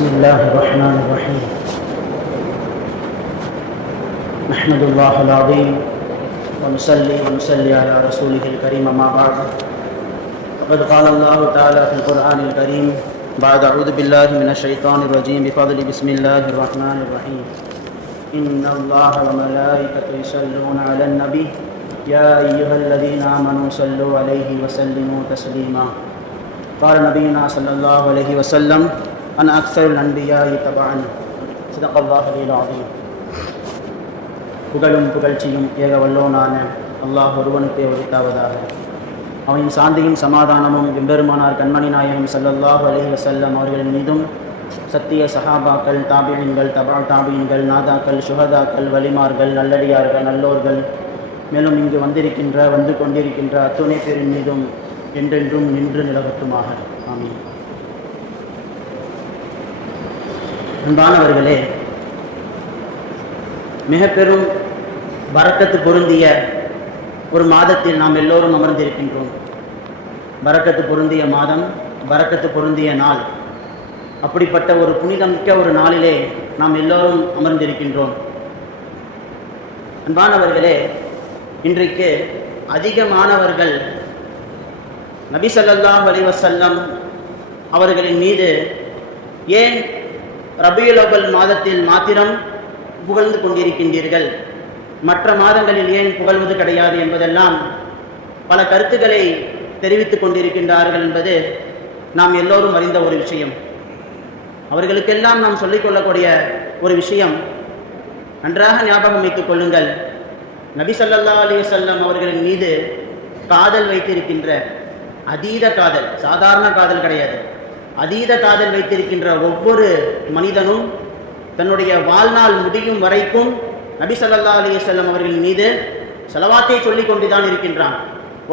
بسم الله الرحمن الرحيم. نحمد الله العظيم ونصلي ونصلي على رسوله الكريم أما بعد. فقد قال الله تعالى في القرآن الكريم بعد أعوذ بالله من الشيطان الرجيم بفضل بسم الله الرحمن الرحيم. إن الله وملائكته يصلون على النبي. يا أيها الذين آمنوا صلوا عليه وسلموا تسليما. قال نبينا صلى الله عليه وسلم أنا أكثر الأنبياء تبعا صدق الله العلي العظيم புகழும் புகழ்ச்சியும் ஏக வல்லோனான அல்லாஹ் ஒருவனுக்கே உரித்தாவதாக அவனின் சாந்தியும் சமாதானமும் எம்பெருமானார் கண்மணி நாயகம் ஸல்லல்லாஹு அலைஹி வஸல்லம் அவர்களின் மீதும் சத்திய சஹாபாக்கள் தாபியன்கள் தபா தாபியன்கள் நாதாக்கள் சுஹதாக்கள் வலிமார்கள் நல்லடியார்கள் நல்லோர்கள் மேலும் இங்கு வந்திருக்கின்ற வந்து கொண்டிருக்கின்ற அத்துணை பேரின் மீதும் என்றென்றும் நின்று நிலவட்டுமாக ஆமீன் அன்பானவர்களே மிக பெரும் வரக்கத்து பொருந்திய ஒரு மாதத்தில் நாம் எல்லோரும் அமர்ந்திருக்கின்றோம். வரக்கத்து பொருந்திய மாதம் வரக்கத்து பொருந்திய நாள். அப்படிப்பட்ட ஒரு புனிதமிக்க ஒரு நாளிலே நாம் எல்லோரும் அமர்ந்திருக்கின்றோம். அன்பானவர்களே இன்றைக்கு அதிகமானவர்கள் நபி அவர்களின் மீது ஏன் ரபியுல் மாதத்தில் மாத்திரம் புகழ்ந்து கொண்டிருக்கின்றீர்கள். மற்ற மாதங்களில் ஏன் புகழ்வது கிடையாது என்பதெல்லாம் பல கருத்துக்களை தெரிவித்துக் கொண்டிருக்கின்றார்கள் என்பது நாம் எல்லோரும் அறிந்த ஒரு விஷயம். அவர்களுக்கெல்லாம் நாம் சொல்லிக்கொள்ளக்கூடிய ஒரு விஷயம். நன்றாக ஞாபகம் வைத்துக் கொள்ளுங்கள். நபி ஸல்லல்லாஹு அலைஹி அவர்களின் மீது காதல் வைத்திருக்கின்ற அதீத காதல் சாதாரண காதல் கிடையாது. அதீத காதல் வைத்திருக்கின்ற ஒவ்வொரு மனிதனும் தன்னுடைய வாழ்நாள் முடியும் வரைக்கும் நபி சல்லா அலைஹி வஸல்லம் அவர்களின் மீது செலவாத்தை சொல்லி கொண்டுதான் இருக்கின்றான்.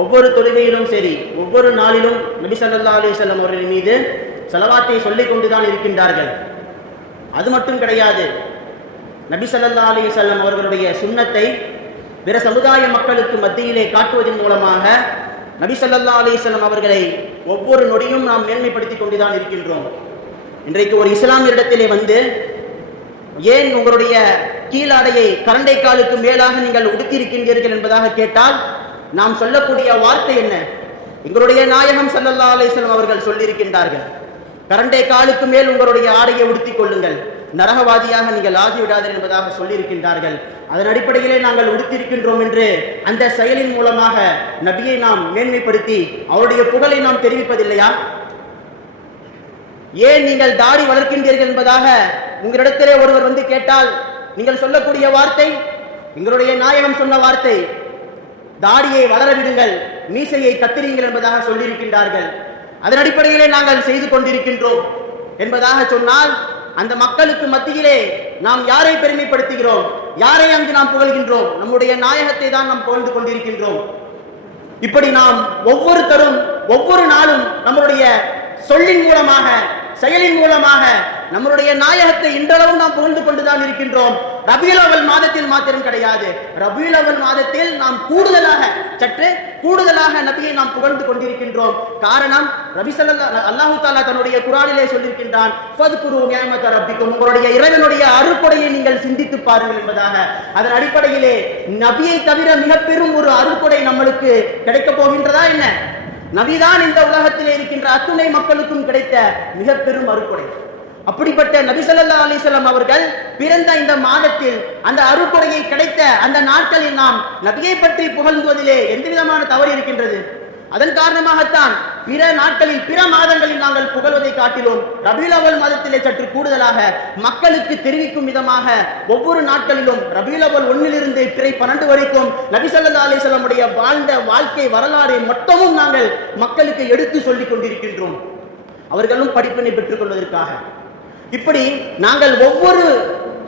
ஒவ்வொரு தொழுகையிலும் சரி ஒவ்வொரு நாளிலும் நபி சல்லா அலைஹி வஸல்லம் அவர்களின் மீது செலவாத்தை சொல்லி கொண்டுதான் இருக்கின்றார்கள். அது மட்டும் கிடையாது நபி சல்லா அலைஹி அவர்களுடைய சுண்ணத்தை பிற சமுதாய மக்களுக்கு மத்தியிலே காட்டுவதன் மூலமாக நபி ஸல்லல்லாஹு அவர்களை ஒவ்வொரு நொடியும் நாம் மேன்மைப்படுத்திக் கொண்டுதான் இருக்கின்றோம். இன்றைக்கு ஒரு இஸ்லாமியரிடத்திலே வந்து ஏன் உங்களுடைய கீழாடையை கரண்டை காலுக்கு மேலாக நீங்கள் உடுத்தியிருக்கின்றீர்கள் என்பதாக கேட்டால் நாம் சொல்லக்கூடிய வார்த்தை என்ன? எங்களுடைய நாயகம் சல்லல்லா அலிஸ்லாம் அவர்கள் சொல்லியிருக்கின்றார்கள் கரண்டை காலுக்கு மேல் உங்களுடைய ஆடையை உடுத்திக் கொள்ளுங்கள். நரகவாதியாக நீங்கள் ஆகிவிடாதீர்கள் என்பதாக சொல்லியிருக்கின்றார்கள். அதன் அடிப்படையிலே நாங்கள் உடுத்திருக்கின்றோம் என்று அந்த செயலின் மூலமாக நபியை நாம் மேன்மைப்படுத்தி அவருடைய புகழை நாம் தெரிவிப்பதில்லையா? ஏன் நீங்கள் தாடி வளர்க்கின்றீர்கள் என்பதாக உங்களிடத்திலே ஒருவர் வந்து கேட்டால் நீங்கள் சொல்லக்கூடிய வார்த்தை எங்களுடைய நாயகம் சொன்ன வார்த்தை தாடியை வளர விடுங்கள் மீசையை கத்திரிங்கள் என்பதாக சொல்லியிருக்கின்றார்கள். அதன் அடிப்படையிலே நாங்கள் செய்து கொண்டிருக்கின்றோம் என்பதாக சொன்னால் அந்த மக்களுக்கு மத்தியிலே நாம் யாரை பெருமைப்படுத்துகிறோம்? யாரை அங்கு நாம் புகழ்கின்றோம்? நம்முடைய நாயகத்தை தான் நாம் புகழ்ந்து கொண்டிருக்கின்றோம். இப்படி நாம் ஒவ்வொருத்தரும் ஒவ்வொரு நாளும் நம்மளுடைய சொல்லின் மூலமாக செயலின் மூலமாக நம்மளுடைய நாயகத்தை இன்றளவும் நாம் புகழ்ந்து கொண்டுதான் இருக்கின்றோம். ரபியுலவல் மாதத்தில் மாத்திரம் கிடையாது. ரபியுலவல் மாதத்தில் நாம் கூடுதலாக சற்று கூடுதலாக நபியை நாம் புகழ்ந்து கொண்டிருக்கின்றோம். காரணம் ரபி சல்லா அல்லாஹு தாலா தன்னுடைய குரானிலே சொல்லியிருக்கின்றான் ரப்பிக்கும். உங்களுடைய இறைவனுடைய அருட்கொடையை நீங்கள் சிந்தித்து பாருங்கள் என்பதாக. அதன் அடிப்படையிலே நபியை தவிர மிக பெரும் ஒரு அருட்கொடை நம்மளுக்கு கிடைக்கப் போகின்றதா என்ன? நபிதான் இந்த உலகத்திலே இருக்கின்ற அத்துணை மக்களுக்கும் கிடைத்த மிக பெரும் அப்படிப்பட்ட நபிசல்லா அலிசல்லாம் அவர்கள் பிறந்த இந்த மாதத்தில் அந்த அருட்கொடையை கிடைத்த அந்த நாட்களில் நாம் நபியை பற்றி புகழ்ந்துவதிலே எந்த விதமான தவறு இருக்கின்றது? அதன் காரணமாகத்தான் பிற நாட்களில் பிற மாதங்களில் நாங்கள் புகழ்வதை காட்டிலும் ரபியுல் அவல் மாதத்திலே சற்று கூடுதலாக மக்களுக்கு தெரிவிக்கும் விதமாக ஒவ்வொரு நாட்களிலும் ரபியுல் அவல் ஒன்னிலிருந்து பிறை பன்னெண்டு வரைக்கும் நபிசல்லா அலிசல்லமுடைய வாழ்ந்த வாழ்க்கை வரலாறை மொத்தமும் நாங்கள் மக்களுக்கு எடுத்து சொல்லிக் கொண்டிருக்கின்றோம். அவர்களும் படிப்பினை பெற்றுக் கொள்வதற்காக. இப்படி நாங்கள் ஒவ்வொரு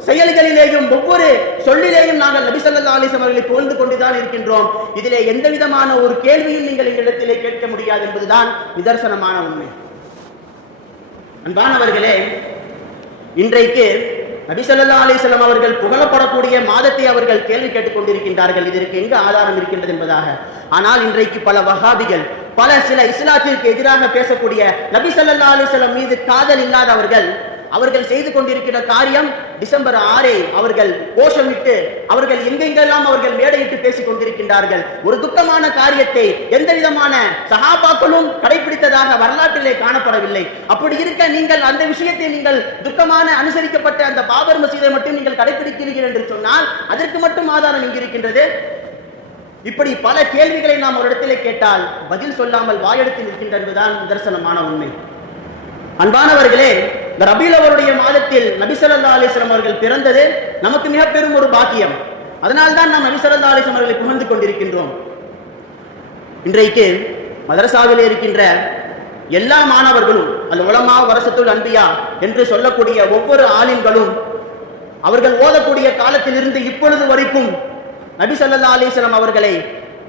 செயல்களிலேயும் ஒவ்வொரு சொல்லிலேயும் நாங்கள் நபிசல்லா அலிசம் அவர்களை புகழ்ந்து கொண்டுதான் இருக்கின்றோம். இதிலே எந்த விதமான ஒரு கேள்வியும் நீங்கள் எங்களிடத்திலே கேட்க முடியாது என்பதுதான் நிதர்சனமான உண்மை. அன்பானவர்களே இன்றைக்கு நபிசல்லா அலிசல்லாம் அவர்கள் புகழப்படக்கூடிய மாதத்தை அவர்கள் கேள்வி கேட்டுக் கொண்டிருக்கின்றார்கள். இதற்கு எங்கு ஆதாரம் இருக்கின்றது என்பதாக. ஆனால் இன்றைக்கு பல வகாபிகள் பல சில இஸ்லாத்திற்கு எதிராக பேசக்கூடிய நபி ஸல்லல்லாஹு மீது காதல் இல்லாதவர்கள் அவர்கள் செய்து கொண்டிருக்கிற காரியம் டிசம்பர் ஆறை. அவர்கள் கோஷமிட்டு அவர்கள் எங்கெங்கெல்லாம் அவர்கள் மேடையிட்டு பேசிக் கொண்டிருக்கின்றார்கள் ஒரு துக்கமான காரியத்தை எந்த விதமான சகாபாக்களும் கடைபிடித்ததாக வரலாற்றிலே காணப்படவில்லை. அப்படி இருக்க நீங்கள் அந்த விஷயத்தை நீங்கள் துக்கமான அனுசரிக்கப்பட்ட அந்த பாபர் மசீதை மட்டும் நீங்கள் கடைபிடிக்கிறீர்கள் என்று சொன்னால் அதற்கு மட்டும் ஆதாரம் இங்கு இருக்கின்றது இப்படி பல கேள்விகளை நாம் ஒரு இடத்திலே கேட்டால் பதில் சொல்லாமல் வாயெடுத்து நிற்கின்ற என்பதுதான் நிதர்சனமான உண்மை. அன்பானவர்களே இந்த ரபீல் அவருடைய மாதத்தில் நபிசல்லா ஸல்லல்லாஹு அவர்கள் பிறந்தது நமக்கு மிக பெரும் ஒரு பாக்கியம். அதனால்தான் நாம் நபிசல்லா ஸல்லல்லாஹு அவர்களை புகழ்ந்து கொண்டிருக்கின்றோம். இன்றைக்கு மதரசாவில் இருக்கின்ற எல்லா மாணவர்களும் அந்த உலமா வருஷத்துள் அன்பியா என்று சொல்லக்கூடிய ஒவ்வொரு ஆலிம்களும் அவர்கள் ஓதக்கூடிய காலத்திலிருந்து இப்பொழுது வரைக்கும் நபி ஸல்லல்லாஹு அவர்களை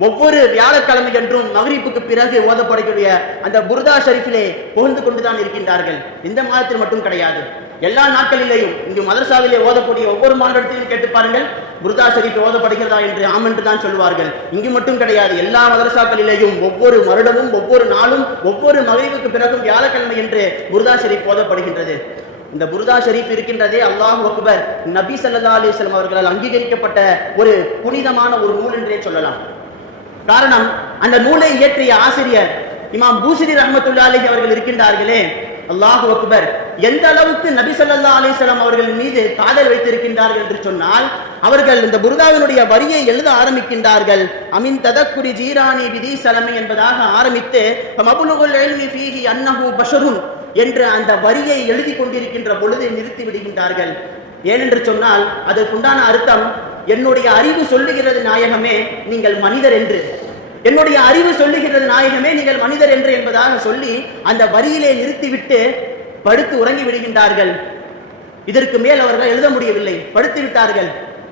ஒவ்வொரு வியாழக்கிழமை என்றும் மகரிப்புக்கு பிறகு ஓதப்படக்கூடிய அந்த புர்தா ஷரீஃபிலே புகழ்ந்து கொண்டுதான் இருக்கின்றார்கள். இந்த மாதத்தில் மட்டும் கிடையாது. எல்லா நாட்களிலேயும் இங்கு மதரசாவிலே ஓதக்கூடிய ஒவ்வொரு மாநிலத்திலும் கேட்டு பாருங்கள். புர்தா ஷரீஃப் ஓதப்படுகிறதா என்று ஆம் என்று தான் சொல்வார்கள் இங்கு மட்டும் கிடையாது. எல்லா மதரசாக்களிலேயும் ஒவ்வொரு வருடமும் ஒவ்வொரு நாளும் ஒவ்வொரு மகிழ்வுக்கு பிறகும் வியாழக்கிழமை என்று புர்தா ஷரீஃப் ஓதப்படுகின்றது. இந்த புர்தா ஷரீஃப் இருக்கின்றதே அல்லாஹ் அக்பர். நபி சல்லா அலிஸ்லாம் அவர்களால் அங்கீகரிக்கப்பட்ட ஒரு புனிதமான ஒரு நூல் என்றே சொல்லலாம். காரணம் அந்த நூலை இயற்றிய ஆசிரியர் இமாம் பூசிரி ரஹ்மத்துல்லா அலைஹி அவர்கள் இருக்கின்றார்களே. அல்லாஹு அக்பர் எந்த அளவுக்கு நபி ஸல்லல்லாஹு அலைஹி அவர்கள் மீது காதல் வைத்திருக்கின்றார்கள் என்று சொன்னால் அவர்கள் இந்த புருதாவினுடைய வரியை எழுத ஆரம்பிக்கின்றார்கள். அமின் ததக்குரி ஜீரானி விதி சலமை என்பதாக ஆரம்பித்து அன்னஹு பஷருன் என்று அந்த வரியை எழுதி கொண்டிருக்கின்ற பொழுது நிறுத்தி விடுகின்றார்கள். ஏனென்று சொன்னால் அதற்குண்டான அர்த்தம் என்னுடைய அறிவு சொல்லுகிறது நாயகமே நீங்கள் மனிதர் என்று. என்னுடைய அறிவு சொல்லுகிறது நாயகமே நீங்கள் மனிதர் என்று என்பதாக சொல்லி அந்த வரியிலே நிறுத்திவிட்டு படுத்து உறங்கி விடுகின்றார்கள். இதற்கு மேல் அவர்கள் எழுத முடியவில்லை. படுத்து விட்டார்கள்.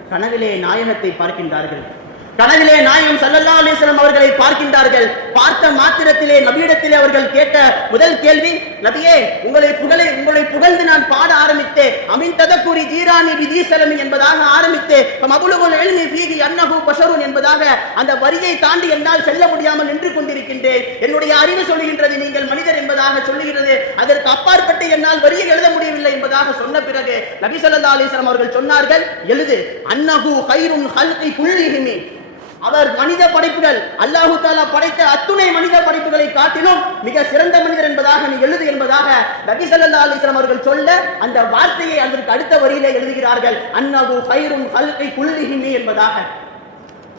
கனவிலே நாயகத்தை பார்க்கின்றார்கள். கனவிலே நாயகம் சல்லல்லா அலைஹி அவர்களை பார்க்கின்றார்கள். பார்த்த மாத்திரத்திலே நபியிடத்திலே அவர்கள் கேட்ட முதல் கேள்வி நபியே உங்களை புகழை உங்களை புகழ்ந்து நான் பாட ஆரம்பித்தேன். அமின் ததக்குரி ஜீரானி விதீசலமி என்பதாக ஆரம்பித்து மபுலுகுல் இல்மி ஃபீஹி அன்னஹு பஷருன் என்பதாக அந்த வரியை தாண்டி என்னால் செல்ல முடியாமல் நின்று கொண்டிருக்கின்றேன். என்னுடைய அறிவு சொல்லுகின்றது நீங்கள் மனிதர் என்பதாக சொல்லுகிறது. அதற்கு அப்பாற்பட்டு என்னால் வரியை எழுத முடியவில்லை என்பதாக சொன்ன பிறகு நபி சல்லா அலிஸ்லாம் அவர்கள் சொன்னார்கள் எழுது அன்னஹு கைருன் ஹல்கை குல்லிஹிமி அவர் மனித படைப்புகள் அல்லாஹு தாலா படைத்த அத்துணை மனித படைப்புகளை காட்டிலும் மிக சிறந்த மனிதர் என்பதாக நீ எழுது என்பதாக நபி சல்லா அலிஸ்லாம் அவர்கள் சொல்ல அந்த வார்த்தையை அதற்கு அடுத்த வரியிலே எழுதுகிறார்கள். அன்னகு கைரும் ஹல்கி குல்லிஹிமி என்பதாக.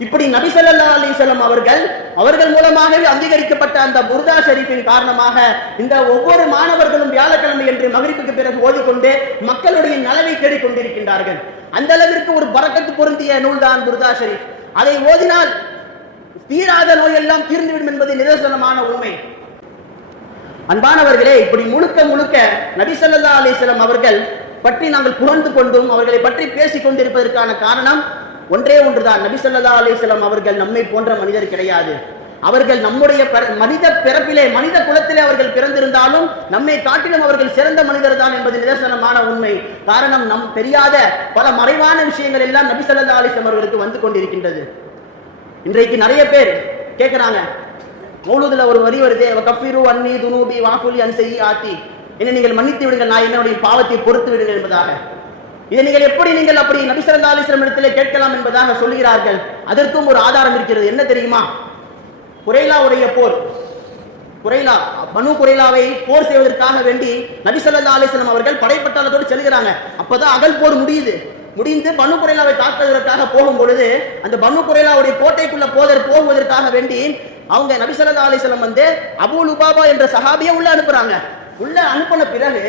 இப்படி நபி ஸல்லல்லாஹு அலைஹி அவர்கள் அவர்கள் மூலமாகவே அங்கீகரிக்கப்பட்ட அந்த புர்தா ஷரீஃபின் காரணமாக இந்த ஒவ்வொரு மாணவர்களும் வியாழக்கிழமை என்று மகரிப்புக்கு பிறகு ஓதிக்கொண்டு மக்களுடைய நலவை தேடிக் கொண்டிருக்கின்றார்கள் அந்த அளவிற்கு ஒரு பரக்கத்து பொருந்திய நூல்தான் புர்தா ஷரீஃப். அதை ஓதினால் தீராத நோயெல்லாம் தீர்ந்துவிடும் என்பது நிதர்சனமான உண்மை. அன்பானவர்களே இப்படி முழுக்க முழுக்க நபிசல்லா ஸல்லல்லாஹு அவர்கள் பற்றி நாங்கள் புகழ்ந்து கொண்டும் அவர்களை பற்றி பேசிக் கொண்டிருப்பதற்கான காரணம் ஒன்றே ஒன்றுதான். நபி ஸல்லல்லாஹு அவர்கள் நம்மை போன்ற மனிதர் கிடையாது. அவர்கள் நம்முடைய பிற- மனித பிறப்பிலே மனித குலத்திலே அவர்கள் பிறந்திருந்தாலும் நம்மை காட்டிலும் அவர்கள் சிறந்த மனிதர் தான் என்பது நிதர்சனமான உண்மை. காரணம் நம் தெரியாத பல மறைவான விஷயங்கள் எல்லாம் நபி சல்லா அலிசம் அவர்களுக்கு வந்து கொண்டிருக்கின்றது. இன்றைக்கு நிறைய பேர் கேட்குறாங்க மௌலூதுல ஒரு வரி வருதே கஃபிரு அன்னி துனூபி வாக்குலி அன் ஆத்தி என்னை நீங்கள் மன்னித்து விடுங்கள் நான் என்னுடைய பாவத்தை பொறுத்து விடுங்கள் என்பதாக. இதை நீங்கள் எப்படி நீங்கள் அப்படி நபி இடத்திலே கேட்கலாம் என்பதாக சொல்கிறார்கள் அதற்கும் ஒரு ஆதாரம் இருக்கிறது. என்ன தெரியுமா? குறைலாவுடைய போர். குறைலா பனு குறைலாவை போர் செய்வதற்காக வேண்டி நபிசல்லா அலிஸ்லாம் அவர்கள் படைப்பட்டாளத்தோடு செல்கிறாங்க. அப்பதான் அகல் போர் முடியுது. முடிந்து பனு குறைலாவை தாக்குவதற்காக போகும் பொழுது அந்த பனு குறைலாவுடைய கோட்டைக்குள்ள போதற் போகுவதற்காக வேண்டி அவங்க நபிசல்லா அலிஸ்லாம் வந்து அபுல் உபாபா என்ற சஹாபியை உள்ள அனுப்புறாங்க. உள்ள அனுப்பின பிறகு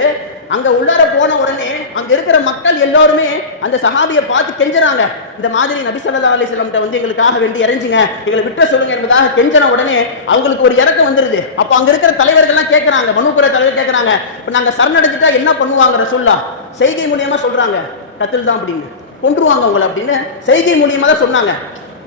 அங்க உள்ளார போன உடனே அங்க இருக்கிற மக்கள் எல்லாருமே அந்த சஹாபியை பார்த்து கெஞ்சுறாங்க. இந்த மாதிரி நபி ஸல்லல்லாஹு வந்து எங்களுக்காக வேண்டி இறஞ்சுங்க எங்களை விட்ட சொல்லுங்க என்பதாக கெஞ்சன உடனே அவங்களுக்கு ஒரு இறக்கம் வந்துருது. அப்போ அங்க இருக்கிற தலைவர்கள் எல்லாம் கேட்கறாங்க மனுபுர தலைவர் கேட்கறாங்க இப்போ நாங்க சரணடைஞ்சிட்டா என்ன பண்ணுவாங்க ரசூல்லா? செய்தி மூலியமா சொல்றாங்க. கத்தில் தான் அப்படின்னு. கொன்றுவாங்க உங்களை அப்படின்னு. செய்தி மூலியமா தான் சொன்னாங்க.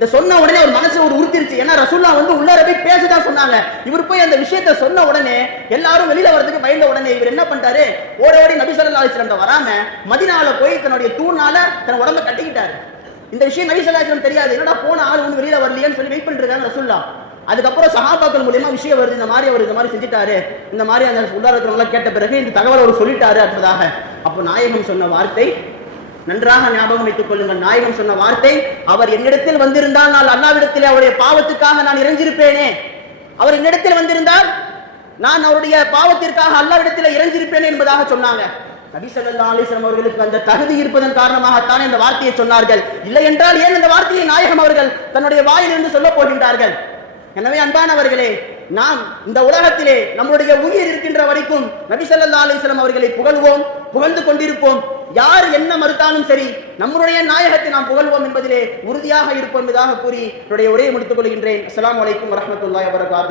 இந்த சொன்ன உடனே ஒரு மனசு ஒரு உறுத்திருச்சு. ஏன்னா ரசூல்லா வந்து உள்ளார போய் பேசதான் சொன்னாங்க. இவர் போய் அந்த விஷயத்த சொன்ன உடனே எல்லாரும் வெளியில வரதுக்கு பயந்த உடனே இவர் என்ன பண்ணிட்டாரு? ஓட ஓடி நபி சொல்லா அலைஹி வராம மதினால போய் தன்னுடைய தூணால தன் உடம்ப கட்டிக்கிட்டாரு இந்த விஷயம் நபி ஸல்லல்லாஹு தெரியாது. என்னடா போன ஆள் ஒன்று வெளியில வரலையேன்னு சொல்லி வெயிட் பண்ணிட்டு இருக்காங்க ரசூல்லா. அதுக்கப்புறம் சகாபாக்கள் மூலியமா விஷயம் வருது. இந்த மாதிரி அவர் இந்த மாதிரி செஞ்சுட்டாரு. இந்த மாதிரி அந்த உள்ளார கேட்ட பிறகு இந்த தகவல் அவர் சொல்லிட்டாரு என்பதாக அப்போ நாயகம் சொன்ன வார்த்தை நன்றாக ஞாபகம் வைத்துக் கொள்ளுங்கள். நாயகம் சொன்ன வார்த்தை அவர் என்னிடத்தில் வந்திருந்தால் நான் அல்லாவிடத்திலே அவருடைய பாவத்துக்காக நான் இறைஞ்சிருப்பேனே. அவர் என்னிடத்தில் வந்திருந்தால் நான் அவருடைய பாவத்திற்காக அல்லாவிடத்தில் இறைஞ்சிருப்பேனே என்பதாக சொன்னாங்க. நபிசல்லா அலிஸ்லாம் அவர்களுக்கு அந்த தகுதி இருப்பதன் காரணமாகத்தான் இந்த வார்த்தையை சொன்னார்கள். இல்லை என்றால் ஏன் இந்த வார்த்தையை நாயகம் அவர்கள் தன்னுடைய வாயிலிருந்து சொல்ல போகின்றார்கள்? எனவே அன்பானவர்களே நாம் இந்த உலகத்திலே நம்முடைய உயிர் இருக்கின்ற வரைக்கும் நபிசல்லா அலிஸ்லாம் அவர்களை புகழ்வோம். புகழ்ந்து கொண்டிருப்போம். யார் என்ன மறுத்தாலும் சரி நம்முடைய நாயகத்தை நாம் புகழ்வோம் என்பதிலே உறுதியாக இருப்போம் என்பதாக கூறி என்னுடைய உரையை முடித்துக் கொள்கின்றேன். அஸ்லாம் வலைக்கம் வரஹ்மத்துல்லாஹி வரகாத்து